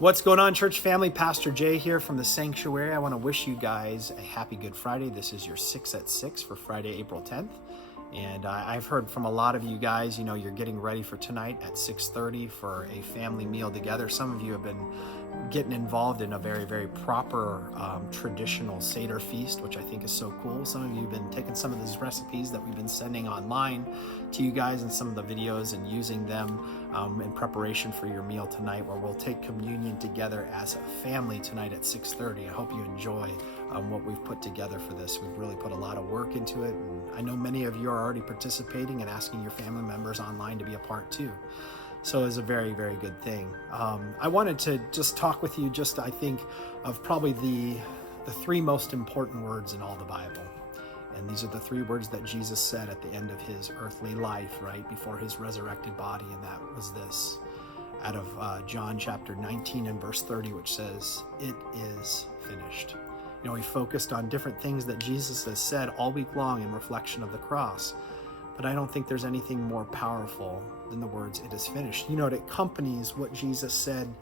What's going on, church family? Pastor Jay here from the sanctuary. I want to wish you guys a happy Good Friday. This is your 6 at 6 for Friday, April 10th. And I've heard from a lot of you guys, you're getting ready for tonight at 6:30 for a family meal together. Some of you have been getting involved in a very, very proper traditional Seder feast, which I think is so cool. Some of you have been taking some of these recipes that we've been sending online to you guys and some of the videos and using them in preparation for your meal tonight, where we'll take communion together as a family tonight at 6:30. I hope you enjoy what we've put together for this. We've really put a lot of work into it, and I know many of you are already participating and asking your family members online to be a part too. So it's a very, very good thing. I wanted to just talk with you I think of probably the three most important words in all the Bible. And these are the three words that Jesus said at the end of his earthly life, right before his resurrected body. And that was this, out of John chapter 19 and verse 30, which says, "It is finished." We focused on different things that Jesus has said all week long in reflection of the cross. But I don't think there's anything more powerful than the words, "It is finished." It accompanies what Jesus said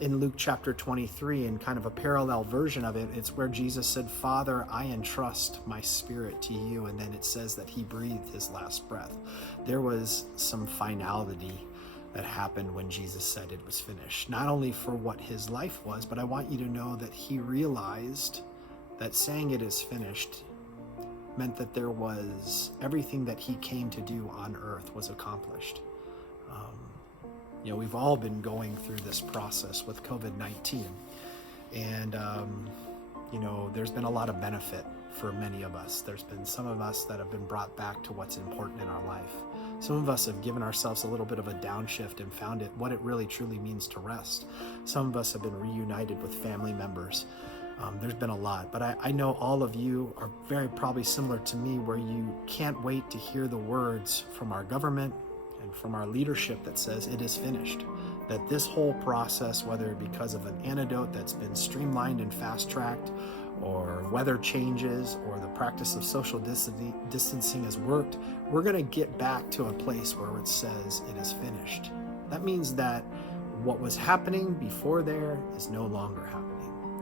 in Luke chapter 23, in kind of a parallel version of it. It's where Jesus said, "Father, I entrust my spirit to you." And then it says that he breathed his last breath. There was some finality that happened when Jesus said it was finished. Not only for what his life was, but I want you to know that he realized that saying it is finished meant that there was everything that he came to do on earth was accomplished. We've all been going through this process with COVID-19, and there's been a lot of benefit for many of us. There's been some of us that have been brought back to what's important in our life. Some of us have given ourselves a little bit of a downshift and found what it really truly means to rest. Some of us have been reunited with family members. There's been a lot, but I know all of you are very probably similar to me, where you can't wait to hear the words from our government and from our leadership that says it is finished. That this whole process, whether because of an antidote that's been streamlined and fast-tracked, or weather changes, or the practice of social distancing has worked, we're going to get back to a place where it says it is finished. That means that what was happening before there is no longer happening.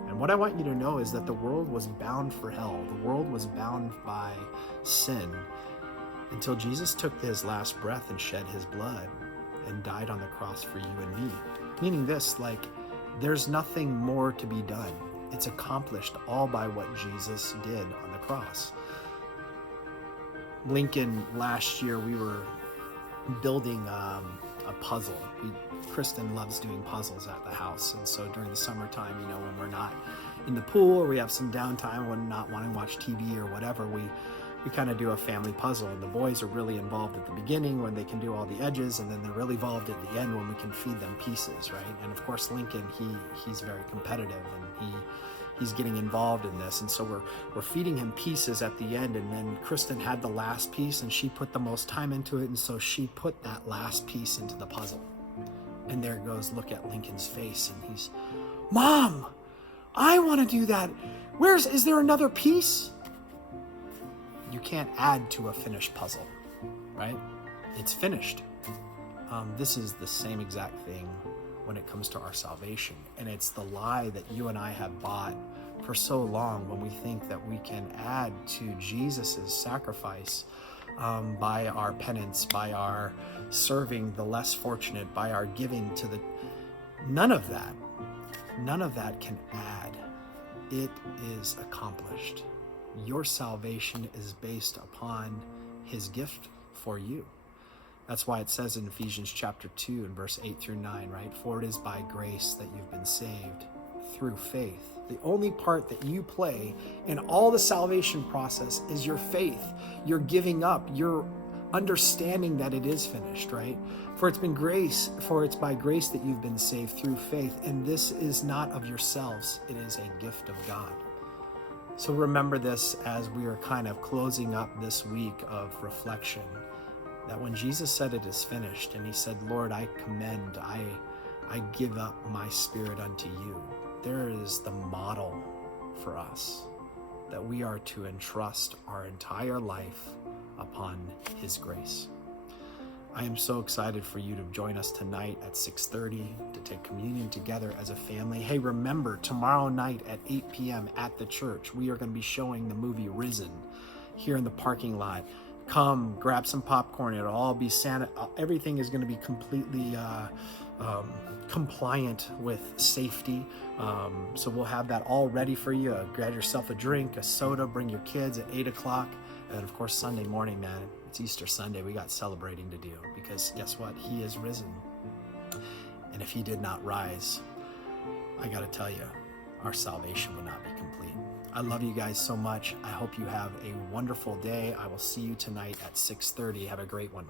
And what I want you to know is that the world was bound for hell. The world was bound by sin until Jesus took his last breath and shed his blood and died on the cross for you and me. Meaning this, there's nothing more to be done. It's accomplished all by what Jesus did on the cross. Lincoln, last year we were building a puzzle. Kristen loves doing puzzles at the house, and so during the summertime, when we're not in the pool or we have some downtime, when not wanting to watch TV or whatever, we kind of do a family puzzle. And the boys are really involved at the beginning when they can do all the edges, and then they're really involved at the end when we can feed them pieces, right? And of course, Lincoln, he's very competitive, and he's getting involved in this, and so we're feeding him pieces at the end. And then Kristen had the last piece, and she put the most time into it, and so she put that last piece into the puzzle. And there goes, look at Lincoln's face, and he's, "Mom, I want to do that. Is there another piece?" You can't add to a finished puzzle, right? It's finished. This is the same exact thing when it comes to our salvation. And it's the lie that you and I have bought for so long, when we think that we can add to Jesus's sacrifice by our penance, by our serving the less fortunate, by our giving to none of that can add. It is accomplished. Your salvation is based upon his gift for you. That's why it says in Ephesians chapter 2 and verse 8 through 9, right? "For it is by grace that you've been saved through faith." The only part that you play in all the salvation process is your faith, your giving up, your understanding that it is finished, right? For it's by grace that you've been saved through faith, and this is not of yourselves, it is a gift of God. So remember this as we are kind of closing up this week of reflection, that when Jesus said it is finished, and he said, "Lord, I commend, I give up my spirit unto you," there is the model for us, that we are to entrust our entire life upon his grace. I am so excited for you to join us tonight at 6:30 to take communion together as a family. Hey, remember, tomorrow night at 8 p.m. at the church, we are going to be showing the movie Risen here in the parking lot. Come, grab some popcorn. It'll all be everything is going to be completely compliant with safety. So we'll have that all ready for you. Grab yourself a drink, a soda, bring your kids at 8 o'clock. And of course, Sunday morning, man, it's Easter Sunday. We got celebrating to do, because guess what? He is risen. And if he did not rise, I got to tell you, our salvation would not be complete. I love you guys so much. I hope you have a wonderful day. I will see you tonight at 6:30. Have a great one.